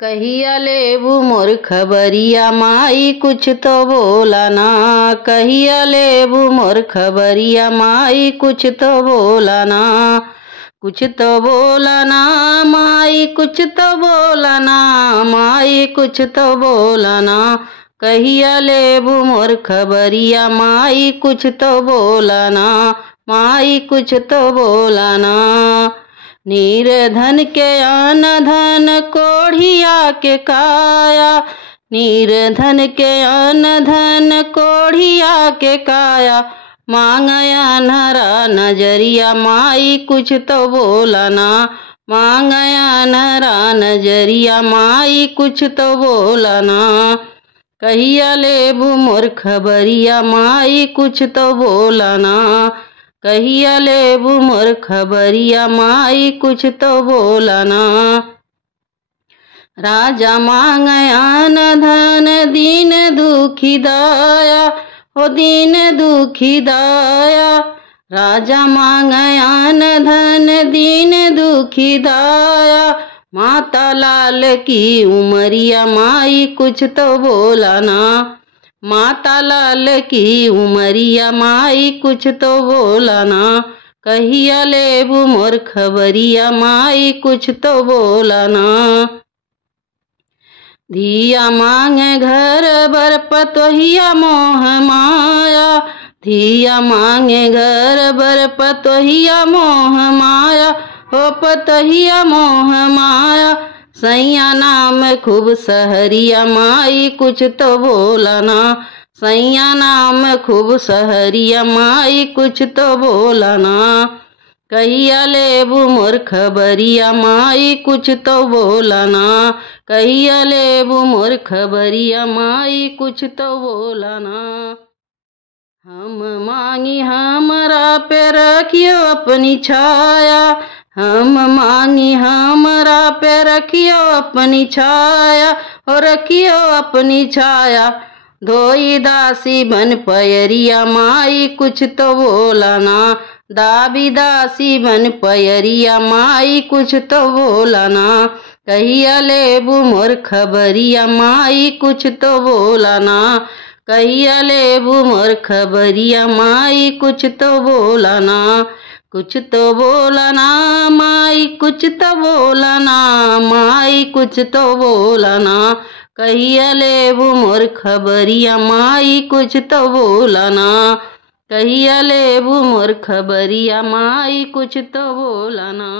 कहिया लेबू मोर खबरिया माई कुछ तो बोला ना। कहिया लेबू मोर खबरिया माई कुछ तो बोला ना। कुछ तो बोला ना माई कुछ तो बोला ना। माई कुछ तो बोला ना। कहिया लेबू मोर खबरिया माई कुछ तो बोला ना। माई कुछ तो बोला ना। निर्धन के अन धन कोढ़िया के काया। निर्धन के अन धन कोढ़िया के काया। मांगया नरा नजरिया माई कुछ तो बोला ना। मांगया नरा नजरिया माई कुछ तो बोला ना। कहिया लेबू मोर खबरिया माई कुछ तो बोला ना। कहिया लेबू मोर खबरिया माई कुछ तो बोला ना। राजा मांगया न धन दीन दुखी दाया। हो दीन दुखी दाया। राजा मांगया न धन दीन दुखी दाया। माता लाल की उमरिया माई कुछ तो बोला ना। माता लाल की उमरिया माई कुछ तो बोला ना। कहिया लेबू मोर खबरिया माई कुछ तो बोला ना। धिया मांगे घर बर पतोहिया मोह माया। धिया मांगे घर बर पतोहिया मोह माया। हो पतोहिया मोह माया। सैया नाम खूब सहरिया माई कुछ तो बोला ना। सैया नाम खूब सहरिया माई कुछ तो बोला ना। कहिया लेबू मोर खबरिया माई कुछ तो बोला ना। कहिया लेबू मोर खबरिया माई कुछ तो बोला ना। हम मांगी हमरा पे रखियो अपनी छाया। हम मांगी हमरा पे रखियो अपनी छाया। और रखियो अपनी छाया। धोई दासी बन पयरिया माई कुछ तो बोला ना। दाबी दासी बन पयरिया माई कुछ तो बोला ना। कहिया लेबू मोर खबरिया माई कुछ तो बोला ना। कहिया लेबू मोर खबरिया माई कुछ तो बोला ना। कुछ तो बोला ना माई कुछ तो बोला ना। माई कुछ तो बोला ना। कहिया लेबू मोर खबरिया माई कुछ तो बोला ना। कहिया लेबू मोर खबरिया माई कुछ तो बोला ना।